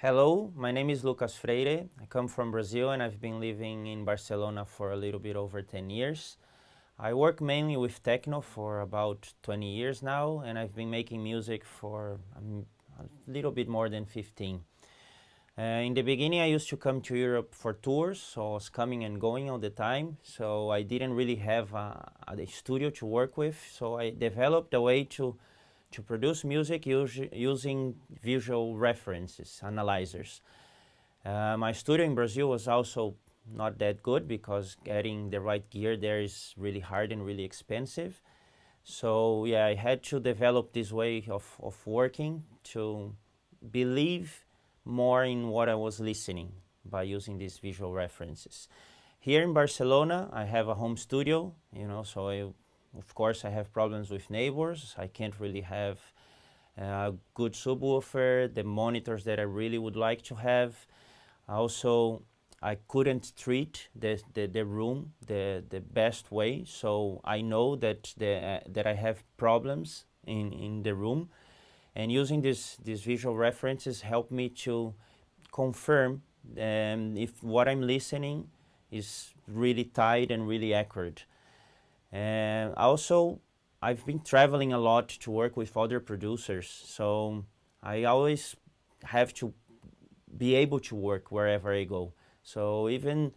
Hello, my name is Lucas Freire. I come from Brazil and I've been living in Barcelona for a little bit over 10 years. I work mainly with techno for about 20 years now, and I've been making music for a little bit more than 15. In the beginning, I used to come to Europe for tours, so I was coming and going all the time. So I didn't really have a studio to work with. So I developed a way to produce music using visual references, analyzers. My studio in Brazil was also not that good because getting the right gear there is really hard and really expensive. So yeah, I had to develop this way of working to believe more in what I was listening by using these visual references. Here in Barcelona, I have a home studio, so of course I have problems with neighbors. I can't really have a good subwoofer, the monitors that I really would like to have. Also, I couldn't treat the room the best way, so I know that that I have problems in the room, and using these visual references help me to confirm if what I'm listening is really tight and really accurate. And also, I've been traveling a lot to work with other producers, so I always have to be able to work wherever I go. So even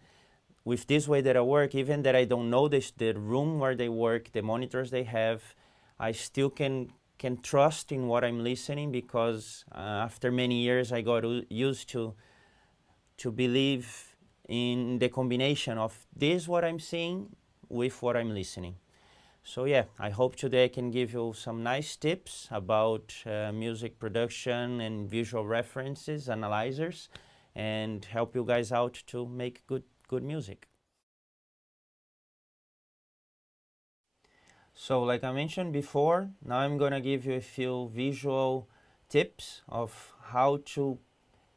with this way that I work, even that I don't know the room where they work, the monitors they have, I still can trust in what I'm listening because after many years I got used to believe in the combination of this what I'm seeing with what I'm listening. So yeah, I hope today I can give you some nice tips about music production and visual references, analyzers, and help you guys out to make good music. So like I mentioned before, now I'm gonna give you a few visual tips of how to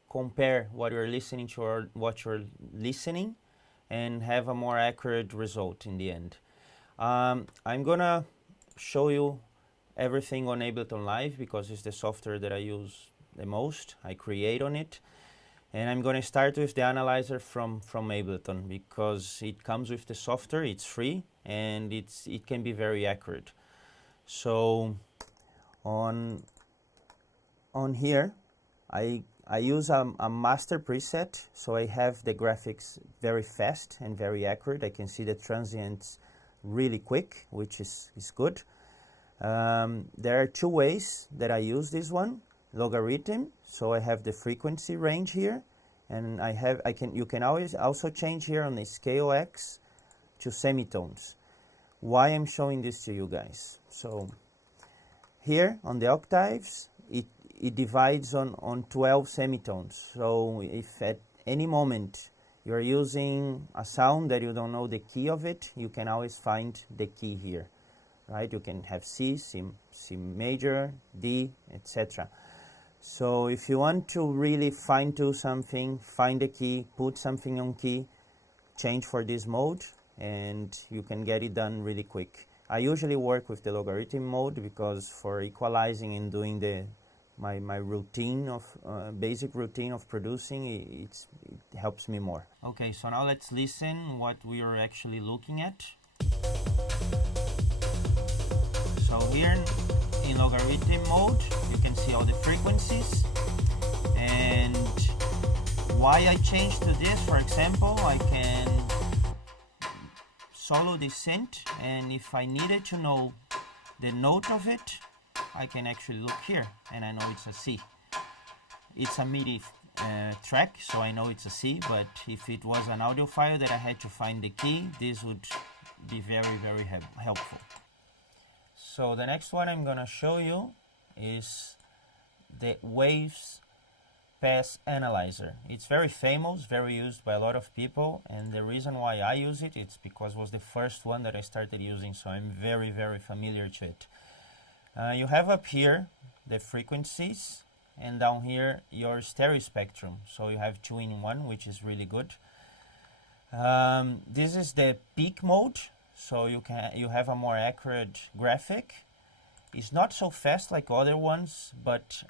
compare what you're listening to or what you're listening and have a more accurate result in the end. I'm gonna show you everything on Ableton Live because it's the software that I use the most. I create on it. And I'm going to start with the analyzer from Ableton because it comes with the software, it's free, and it can be very accurate. So on here, I use a master preset, so I have the graphics very fast and very accurate. I can see the transients really quick, which is good. There are two ways that I use this one. Logarithm, so I have the frequency range here, and you can always also change here on the scale X to semitones. Why I'm showing this to you guys? So here on the octaves, it divides on 12 semitones. So if at any moment you're using a sound that you don't know the key of it, you can always find the key here, right? You can have C major, D, etc. So if you want to really fine-tune something, find the key, put something on key, change for this mode, and you can get it done really quick. I usually work with the logarithm mode because for equalizing and doing my routine of basic routine of producing, it helps me more. Okay, so now let's listen what we are actually looking at. So here in logarithm mode, you can see all the frequencies, and why I changed to this, for example, I can solo the synth, and if I needed to know the note of it, I can actually look here, and I know it's a C. It's a MIDI track, so I know it's a C, but if it was an audio file that I had to find the key, this would be very, very helpful. So the next one I'm gonna show you is the Waves Pass Analyzer. It's very famous, very used by a lot of people, and the reason why I use it's because it was the first one that I started using, so I'm very, very familiar to it. You have up here the frequencies, and down here your stereo spectrum. So you have 2-in-1, which is really good. This is the peak mode, so you have a more accurate graphic. It's not so fast like other ones, but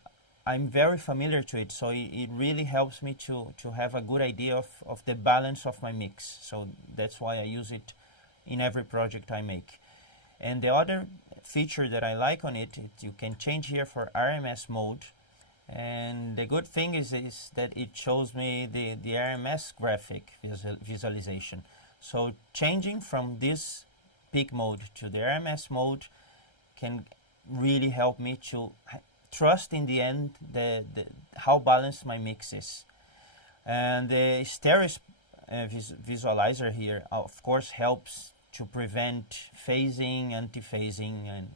I'm very familiar to it, so it really helps me to have a good idea of the balance of my mix. So that's why I use it in every project I make. And the other feature that I like on it, you can change here for RMS mode. And the good thing is that it shows me the RMS graphic visualization. So changing from this peak mode to the RMS mode can really help me to trust in the end how balanced my mix is. And the stereo visualizer here, of course, helps to prevent phasing, anti-phasing,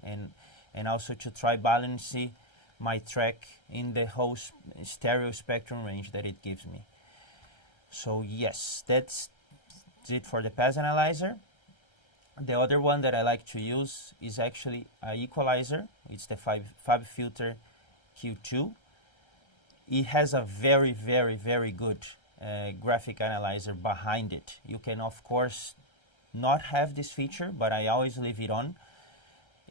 and also to try balancing my track in the whole stereo spectrum range that it gives me. So yes, that's it for the pass analyzer. The other one that I like to use is actually an equalizer. It's the FabFilter Q2. It has a very, very, very good graphic analyzer behind it. You can, of course, not have this feature, but I always leave it on.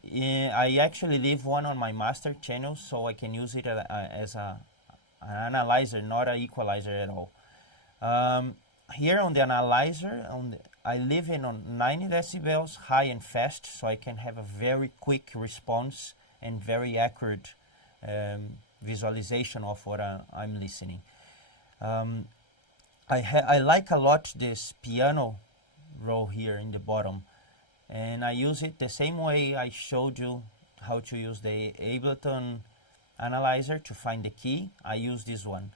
I actually leave one on my master channel, so I can use it as an analyzer, not an equalizer at all. Here on the analyzer, I leave it on 90 decibels, high and fast, so I can have a very quick response and very accurate visualization of what I'm listening. I like a lot this piano row here in the bottom, and I use it the same way I showed you how to use the Ableton analyzer to find the key. I use this one.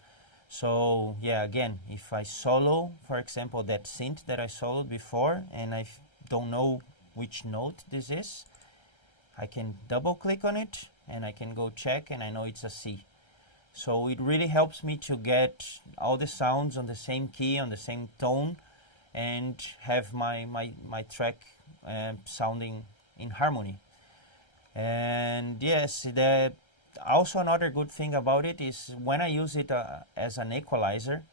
So yeah, again, if I solo, for example, that synth that I soloed before, and I don't know which note this is, I can double click on it and I can go check, and I know it's a C. So it really helps me to get all the sounds on the same key, on the same tone, and have my track sounding in harmony. And yes, also another good thing about it is when I use it as an equalizer,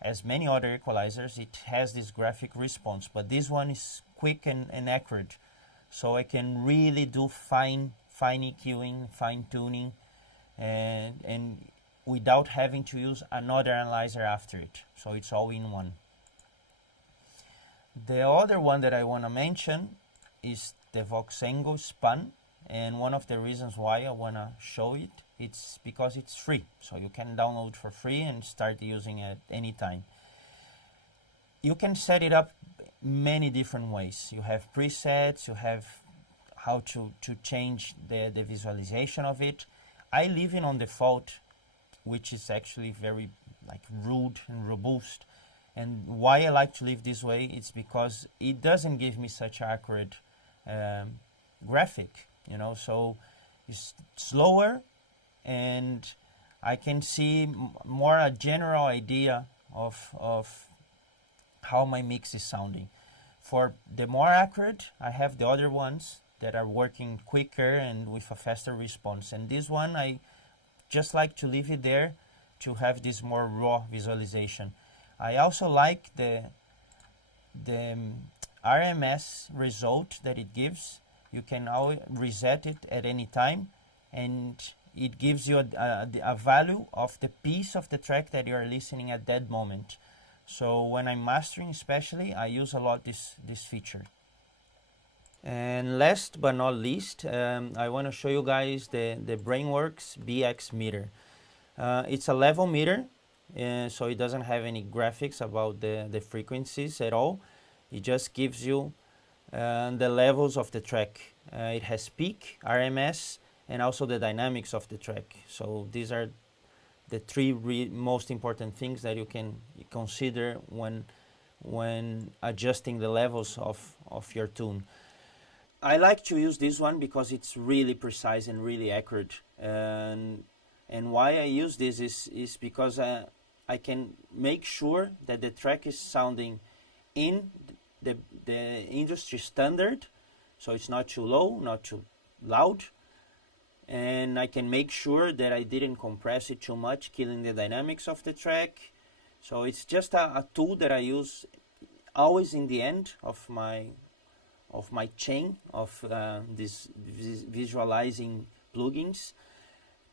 as many other equalizers, it has this graphic response, but this one is quick and accurate, so I can really do fine EQing, fine tuning, and without having to use another analyzer after it. So it's all in one. The other one that I want to mention is the Voxengo Span, and one of the reasons why I want to show it, it's because it's free. So you can download for free and start using it anytime. You can set it up many different ways. You have presets, you have how to change the visualization of it. I leave it on default, which is actually very rude and robust. And why I like to leave this way, it's because it doesn't give me such accurate graphic, so it's slower, and I can see more a general idea of how my mix is sounding. For the more accurate, I have the other ones that are working quicker and with a faster response. And this one, I just like to leave it there to have this more raw visualization. I also like the RMS result that it gives. You can always reset it at any time, and it gives you a value of the piece of the track that you are listening at that moment. So when I'm mastering especially, I use a lot this feature. And last but not least, I want to show you guys the Brainworks BX meter. It's a level meter, so it doesn't have any graphics about the frequencies at all. It just gives you the levels of the track. It has peak, RMS, and also the dynamics of the track. So these are the three most important things that you can consider when adjusting the levels of your tune. I like to use this one because it's really precise and really accurate. And why I use this is because I can make sure that the track is sounding in the industry standard, so it's not too low, not too loud, and I can make sure that I didn't compress it too much, killing the dynamics of the track. So it's just a tool that I use always in the end of my chain of these visualizing plugins,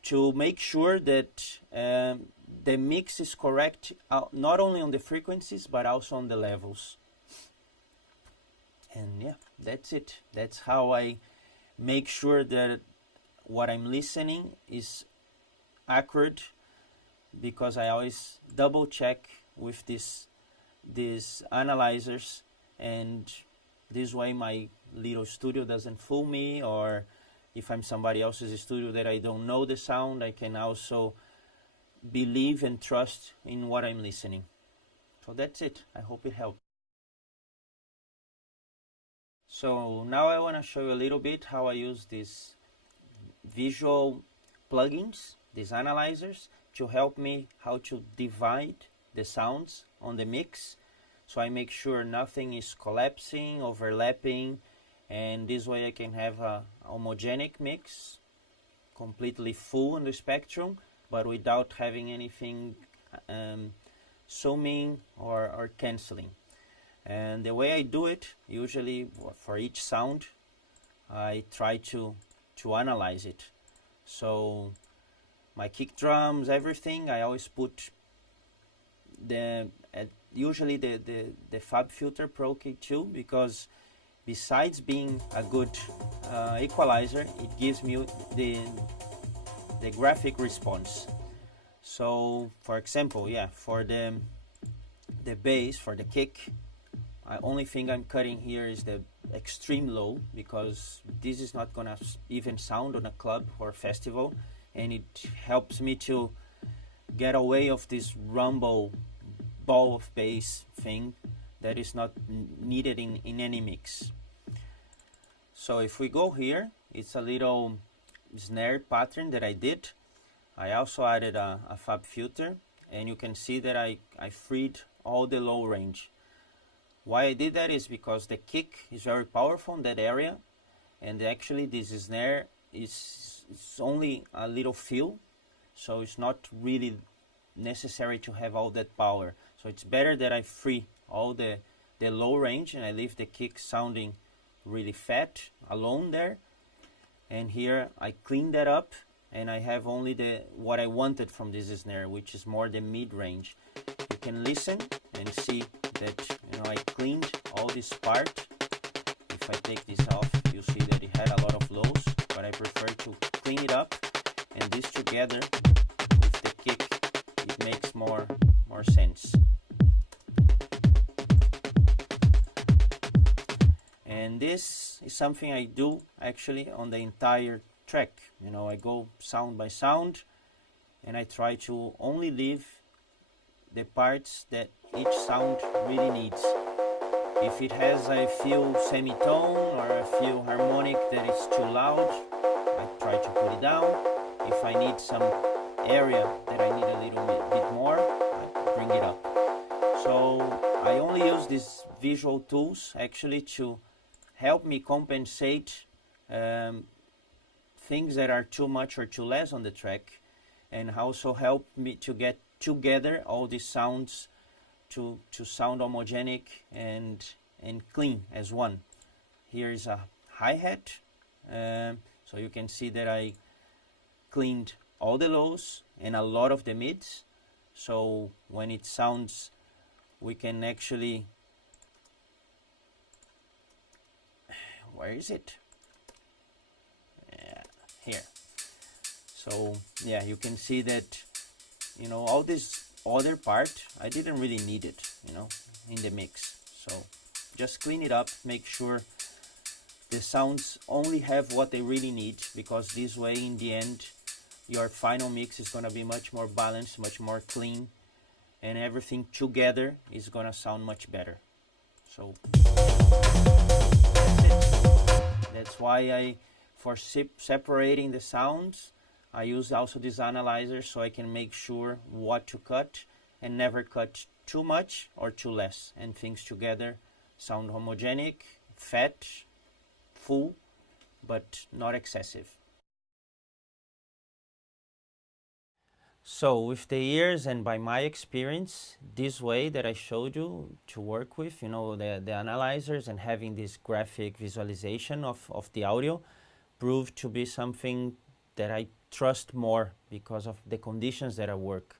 to make sure that the mix is correct, not only on the frequencies but also on the levels. And yeah, that's it. That's how I make sure that what I'm listening is accurate, because I always double check with these analyzers, and this way my little studio doesn't fool me, or if I'm somebody else's studio that I don't know the sound, I can also believe and trust in what I'm listening. So that's it. I hope it helped. So now I want to show you a little bit how I use these visual plugins, these analyzers, to help me how to divide the sounds on the mix. So I make sure nothing is collapsing, overlapping, and this way I can have a homogenic mix, completely full on the spectrum, but without having anything zooming or canceling. And the way I do it, usually for each sound, I try to analyze it. So my kick drums, everything, I always put usually the Fab Filter Pro K2, because besides being a good equalizer, it gives me the graphic response. So for example, yeah, for the bass, for the kick, only thing I'm cutting here is the extreme low, because this is not gonna even sound on a club or festival, and it helps me to get away of this rumble ball of bass thing that is not needed in any mix. So if we go here, it's a little snare pattern that I did. I also added a Fab filter, and you can see that I freed all the low range. Why I did that is because the kick is very powerful in that area, and actually this snare is only a little feel, so it's not really necessary to have all that power. So it's better that I free all the low range and I leave the kick sounding really fat alone there. And here I clean that up, and I have only what I wanted from this snare, which is more the mid range. You can listen and see that I cleaned all this part. If I take this off, you'll see that it had a lot of lows, but I prefer to clean it up, and this together with the kick, it makes more sense. And this is something I do actually on the entire track. I go sound by sound, and I try to only leave the parts that each sound really needs. If it has a few semitone or a few harmonic that is too loud, I try to put it down. If I need some area that I need a little bit more, I bring it up. So I only use these visual tools actually to help me compensate things that are too much or too less on the track, and also help me to get together all these sounds to sound homogenic and clean as one. Here is a hi-hat, so you can see that I cleaned all the lows and a lot of the mids, so when it sounds, we can actually, where is it? Yeah, here. So yeah, you can see that all this other part, I didn't really need it, in the mix. So just clean it up, make sure the sounds only have what they really need, because this way in the end your final mix is going to be much more balanced, much more clean, and everything together is going to sound much better. So that's it. That's why for separating the sounds, I use also this analyzer, so I can make sure what to cut and never cut too much or too less, and things together sound homogenic, fat, full, but not excessive. So with the years and by my experience, this way that I showed you to work with, the analyzers and having this graphic visualization of the audio, proved to be something that I trust more because of the conditions that I work.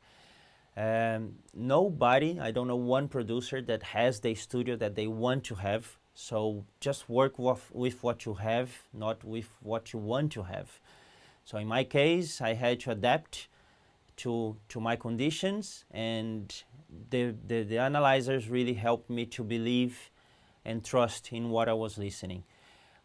Nobody, I don't know one producer that has the studio that they want to have. So just work with what you have, not with what you want to have. So in my case, I had to adapt to my conditions, and the analyzers really helped me to believe and trust in what I was listening.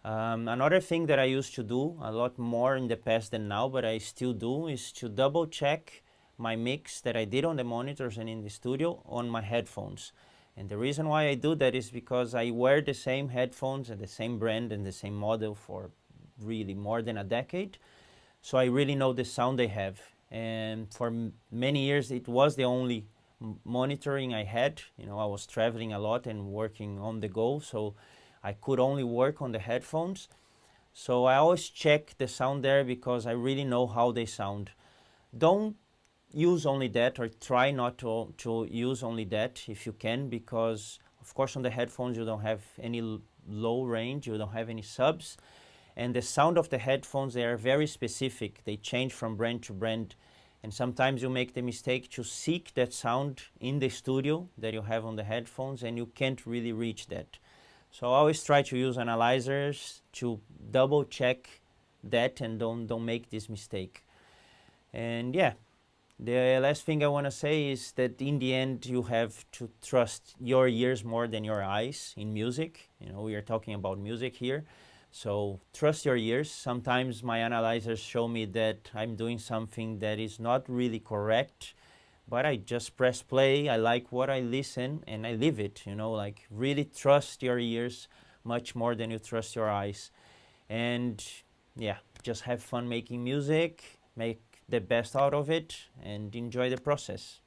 Another thing that I used to do a lot more in the past than now, but I still do, is to double check my mix that I did on the monitors and in the studio on my headphones. And the reason why I do that is because I wear the same headphones and the same brand and the same model for really more than a decade. So I really know the sound they have. And for many years, it was the only monitoring I had. You know, I was traveling a lot and working on the go, so I could only work on the headphones. So I always check the sound there because I really know how they sound. Don't use only that, or try not to use only that if you can, because of course on the headphones you don't have any low range, you don't have any subs, and the sound of the headphones, they are very specific. They change from brand to brand, and sometimes you make the mistake to seek that sound in the studio that you have on the headphones, and you can't really reach that. So I always try to use analyzers to double check that and don't make this mistake. And yeah, the last thing I want to say is that in the end, you have to trust your ears more than your eyes in music. You know, we are talking about music here. So trust your ears. Sometimes my analyzers show me that I'm doing something that is not really correct, but I just press play. I like what I listen and I leave it. You know, like really trust your ears much more than you trust your eyes. And yeah, just have fun making music, make the best out of it, and enjoy the process.